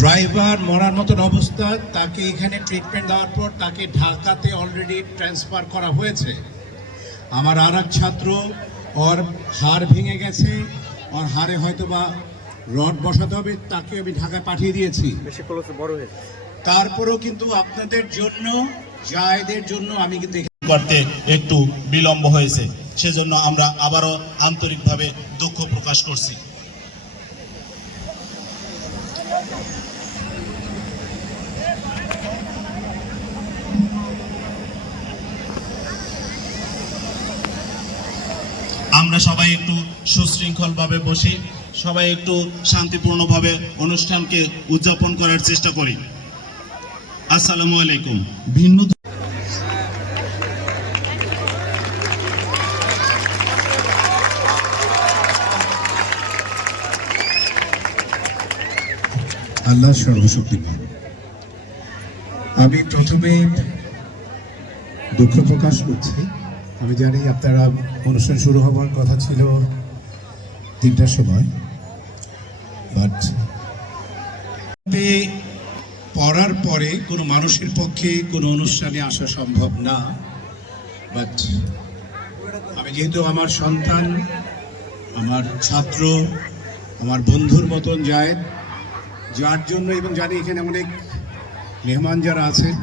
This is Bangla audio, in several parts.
ড্রাইভার মরার মতন অবস্থা, তাকে এখানে ট্রিটমেন্ট দেওয়ার পর তাকে ঢাকাতে অলরেডি ট্রান্সফার করা হয়েছে। আমার আর এক ছাত্র, ওর হাড় ভেঙে গেছে, ওর হাড়ে হয়তো বা রড বসাতে হবে, তাকে আমি ঢাকায় পাঠিয়ে দিয়েছি। তারপরেও কিন্তু আপনাদের জন্য, জায়েদের জন্য আমি কিন্তু করতে একটু বিলম্ব হয়েছে, সেজন্য আমরা আবারও আন্তরিকভাবে দুঃখ প্রকাশ করছি। আমরা সবাই একটু সুশৃঙ্খলভাবে বসি, সবাই একটু শান্তিপূর্ণভাবে অনুষ্ঠানকে উদযাপন করার চেষ্টা করি। আসসালামু আলাইকুম। ভিন্ন আল্লাহ সর্বশক্তিমান। আমি প্রথমে দুঃখ প্রকাশ করছি। আমি জানি আপনারা অনুষ্ঠান শুরু হওয়ার কথা ছিল 3টার সময়, বাট পড়ার পরে কোনো মানুষের পক্ষে কোনো অনুষ্ঠানে আসা সম্ভব না। বাট আমি যেহেতু আমার সন্তান, আমার ছাত্র, আমার বন্ধুর মতন যায়, যার জন্য, এবং জানি এখানে অনেক মেহমান যারা আছেন,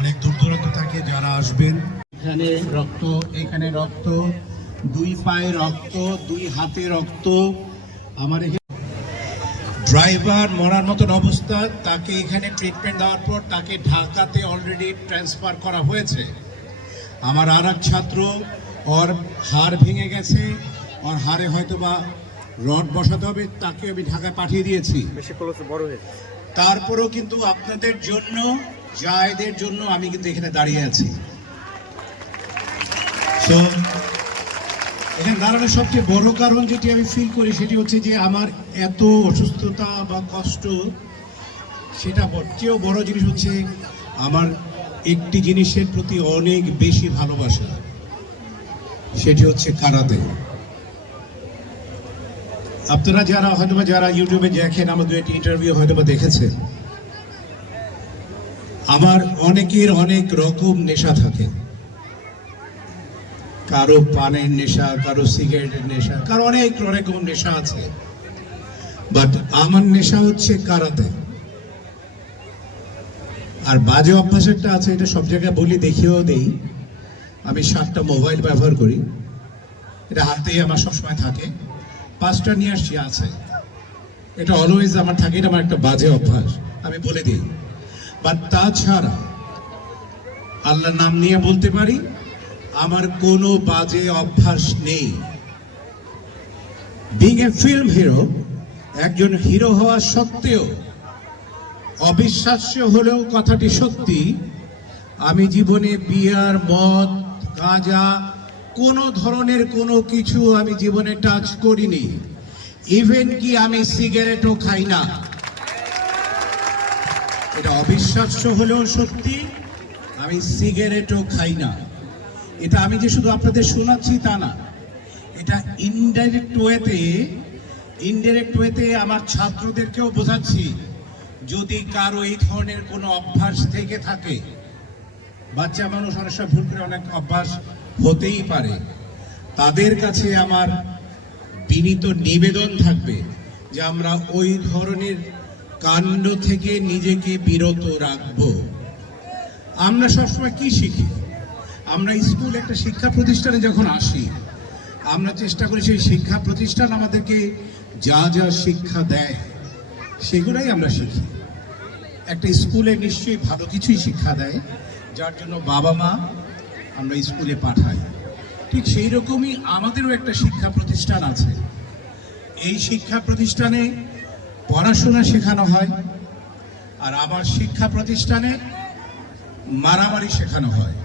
অনেক দূর দূরান্ত থেকে যারা আসবেন, এখানে রক্ত, এখানে রক্ত, 2 পায়ে রক্ত, 2 হাতে রক্ত। আমার এখানে ড্রাইভার মরার মতন অবস্থা, তাকে এখানে ট্রিটমেন্ট দেওয়ার পর তাকে ঢাকাতে অলরেডি ট্রান্সফার করা হয়েছে। আমার আর এক ছাত্র, ওর হাড় ভেঙে গেছে, ওর হাড়ে হয়তো বা রড বসাতে হবে, তাকে আমি ঢাকায় পাঠিয়ে দিয়েছি। তারপরেও কিন্তু আপনাদের জন্য, জায়েদের জন্য আমি কিন্তু এখানে দাঁড়িয়ে আছি। তো এখানে দাঁড়ানোর সবচেয়ে বড় কারণ যেটি আমি ফিল করি, সেটি হচ্ছে যে আমার এত অসুস্থতা বা কষ্ট, সেটা চেয়েও বড় জিনিস হচ্ছে আমার একটি জিনিসের প্রতি অনেক বেশি ভালোবাসা, সেটি হচ্ছে কারাতে। আপনারা যারা হয়তোবা যারা ইউটিউবে দেখেন, আমার 2টি ইন্টারভিউ হয়তোবা দেখেছেন, আমার অনেকের অনেক রকম নেশা থাকে। কারো পানের নেশা, কারো সিগারেটের নেশা, কারো অনেক রকম নেশা আছে। বাট আমার নেশা হচ্ছে কারাতে। আর বাজে অভ্যাস একটা আছে, এটা সব জায়গায় বলি, দেখিয়েও দেই। আমি 7টা মোবাইল ব্যবহার করি, এটা হাতেই আমার সবসময় থাকে। 5টা নিয়ে আসছি, আছে, এটা অলওয়েজ আমার থাকে। এটা আমার একটা বাজে অভ্যাস, আমি বলে দিই। বাট তাছাড়া আল্লাহর নাম নিয়ে বলতে পারি, আমার কোনো বাজে অভ্যাস নেই। বিং এ ফিল্ম হিরো, একজন হিরো হওয়া সত্ত্বেও, অবিশ্বাস্য হলেও কথাটি সত্যি, আমি জীবনে বিয়ার, মদ, গাঁজা, কোনো ধরনের কোনো কিছু আমি জীবনে টাচ করিনি। ইভেন কি আমি সিগারেটও খাই না। এটা অবিশ্বাস্য হলেও সত্যি, আমি সিগারেটও খাই না। এটা আমি যে শুধু আপনাদের শোনাচ্ছি তা না, এটা ইনডাইরেক্ট ওয়েতে আমার ছাত্রদেরকেও বোঝাচ্ছি। যদি কারো এই ধরনের কোনো অভ্যাস থেকে থাকে, বাচ্চা মানুষ অনেক সময় ভুল করে অনেক অভ্যাস হতেই পারে, তাদের কাছে আমার বিনীত নিবেদন থাকবে যে আমরা ওই ধরনের কাণ্ড থেকে নিজেকে বিরত রাখবো। আমরা সবসময় কি শিখি? আমরা স্কুল, একটা শিক্ষা প্রতিষ্ঠানে যখন আসি, আমরা চেষ্টা করি সেই শিক্ষা প্রতিষ্ঠান আমাদেরকে যা যা শিক্ষা দেয় সেগুলোই আমরা শিখি। একটা স্কুলে নিশ্চয়ই ভালো কিছুই শিক্ষা দেয়, যার জন্য বাবা মা আমরা স্কুলে পাঠাই। ঠিক সেই রকমই আমাদেরও একটা শিক্ষা প্রতিষ্ঠান আছে। এই শিক্ষা প্রতিষ্ঠানে পড়াশোনা শেখানো হয়, আর আমার শিক্ষা প্রতিষ্ঠানে মারামারি শেখানো হয়।